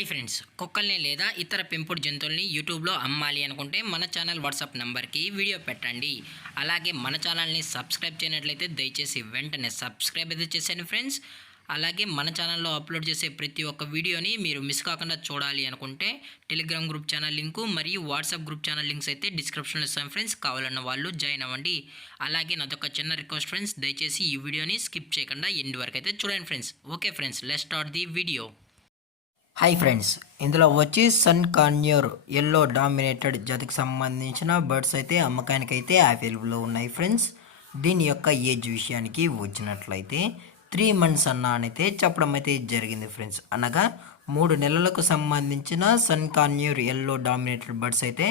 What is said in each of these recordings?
Hi friends, కుక్కల్ని లేదా ఇతర పెంపుడు జంతువుల్ని యూట్యూబ్లో అమ్మాలి అనుకుంటే మన ఛానల్ వాట్సాప్ నెంబర్కి వీడియో పెట్టండి. అలాగే మన ఛానల్ని సబ్స్క్రైబ్ చేయనట్లయితే దయచేసి వెంటనే సబ్స్క్రైబ్ అయితే చేసేయండి ఫ్రెండ్స్. అలాగే మన ఛానల్లో అప్లోడ్ చేసే ప్రతి ఒక్క వీడియోని మీరు మిస్ కాకుండా చూడాలి అనుకుంటే టెలిగ్రామ్ గ్రూప్ ఛానల్ లింకు మరియు వాట్సాప్ గ్రూప్ ఛానల్ లింక్స్ అయితే డిస్క్రిప్షన్లో ఇస్తాను ఫ్రెండ్స్. కావాలన్న వాళ్ళు జాయిన్ అవ్వండి. అలాగే నాదొక చిన్న రిక్వెస్ట్ ఫ్రెండ్స్, దయచేసి ఈ వీడియోని స్కిప్ చేయకుండా ఎండ్ వరకు అయితే చూడండి friends. Okay friends, let's start the video. Hi friends, ఇందులో వచ్చి సన్ కార్న్యూర్ ఎల్లో డామినేటెడ్ జాతికి సంబంధించిన బర్డ్స్ అయితే అమ్మకానికి అయితే అవైలబుల్లో ఉన్నాయి ఫ్రెండ్స్. దీని యొక్క ఏజ్ విషయానికి వచ్చినట్లయితే 3 months అయితే చెప్పడం అయితే జరిగింది ఫ్రెండ్స్. అనగా 3 నెలలకు సంబంధించిన సన్ కార్న్యూర్ ఎల్లో డామినేటెడ్ బర్డ్స్ అయితే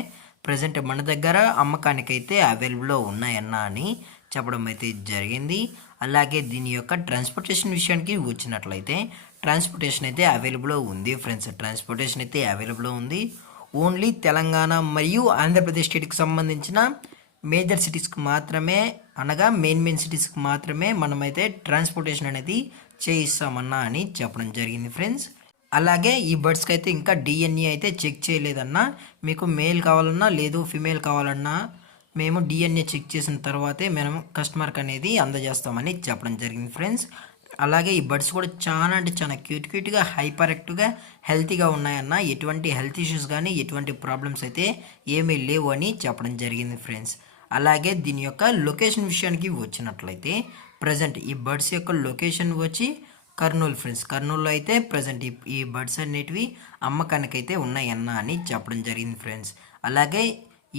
ప్రజెంట్ మన దగ్గర అమ్మకానికి అయితే అవైలబుల్లో ఉన్నాయని చెప్పడం అయితే జరిగింది. అలాగే దీని యొక్క ట్రాన్స్పోర్టేషన్ విషయానికి వచ్చినట్లయితే ట్రాన్స్పోర్టేషన్ అయితే అవైలబుల్ ఉంది ఫ్రెండ్స్. ట్రాన్స్పోర్టేషన్ అయితే అవైలబుల్ ఉంది. ఓన్లీ తెలంగాణ మరియు ఆంధ్రప్రదేశ్ స్టేట్కి సంబంధించిన మేజర్ సిటీస్కి మాత్రమే, అనగా మెయిన్ సిటీస్కి మాత్రమే మనమైతే ట్రాన్స్పోర్టేషన్ అనేది చేయిస్తామన్నా అని చెప్పడం జరిగింది ఫ్రెండ్స్. అలాగే ఈ బర్డ్స్కి అయితే ఇంకా డిఎన్ఏ అయితే చెక్ చేయలేదన్నా. మీకు మేల్ కావాలన్నా లేదు ఫిమేల్ కావాలన్నా మేము డిఎన్ఏ చెక్ చేసిన తర్వాతే మనం కస్టమర్కి అనేది అందజేస్తామని చెప్పడం జరిగింది ఫ్రెండ్స్. అలాగే ఈ బర్డ్స్ కూడా చాలా అంటే చాలా క్యూట్గా హైపర్ యాక్టివ్గా హెల్తీగా ఉన్నాయన్న. ఎటువంటి హెల్త్ ఇష్యూస్ కానీ ఎటువంటి ప్రాబ్లమ్స్ అయితే ఏమీ లేవు అని చెప్పడం జరిగింది ఫ్రెండ్స్. అలాగే దీని యొక్క లొకేషన్ విషయానికి వచ్చినట్లయితే ప్రజెంట్ ఈ బర్డ్స్ యొక్క లొకేషన్ వచ్చి కర్నూలు ఫ్రెండ్స్. కర్నూలులో అయితే ప్రజెంట్ ఈ బర్డ్స్ అనేటివి అమ్మకానికి అయితే ఉన్నాయన్న అని చెప్పడం జరిగింది ఫ్రెండ్స్. అలాగే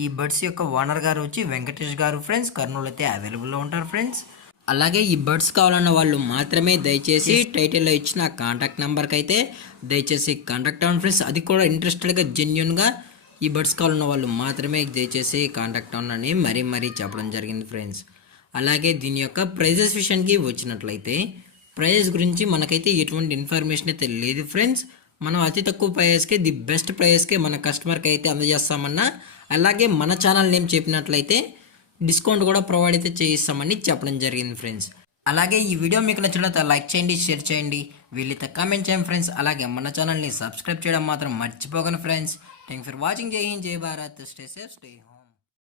ఈ బర్డ్స్ యొక్క ఓనర్ గారు వచ్చి వెంకటేష్ గారు ఫ్రెండ్స్. కర్నూలు అయితే అవైలబుల్లో ఉంటారు ఫ్రెండ్స్. అలాగే ఈ బర్డ్స్ కావాలన్న వాళ్ళు మాత్రమే దయచేసి టైటిల్లో ఇచ్చిన కాంటాక్ట్ నెంబర్కి అయితే దయచేసి కాంటాక్ట్ అవ్వండి ఫ్రెండ్స్. అది కూడా ఇంట్రెస్టెడ్గా జెన్యున్గా ఈ బర్డ్స్ కావాలన్న వాళ్ళు మాత్రమే దయచేసి కాంటాక్ట్ అవ్వనని మరీ చెప్పడం జరిగింది ఫ్రెండ్స్. అలాగే దీని యొక్క ప్రైజెస్ విషయానికి వచ్చినట్లయితే ప్రైజెస్ గురించి మనకైతే ఎటువంటి ఇన్ఫర్మేషన్ అయితే లేదు ఫ్రెండ్స్. మనం అతి తక్కువ ప్రైస్కే ది బెస్ట్ ప్రైస్కే మన కస్టమర్కి అయితే అందజేస్తామన్నా. అలాగే మన ఛానల్ నేమ్ చెప్పినట్లయితే డిస్కౌంట్ కూడా ప్రొవైడ్ అయితే చేయిస్తామని చెప్పడం జరిగింది ఫ్రెండ్స్. అలాగే ఈ వీడియో మీకు నచ్చినట్లయితే లైక్ చేయండి, షేర్ చేయండి, వీళ్ళైతే కామెంట్ చేయండి ఫ్రెండ్స్. అలాగే మన ఛానల్ని సబ్స్క్రైబ్ చేయడం మాత్రం మర్చిపోకండి ఫ్రెండ్స్. Thank for watching. జై హింద్, జై Bharat, stay safe, stay home.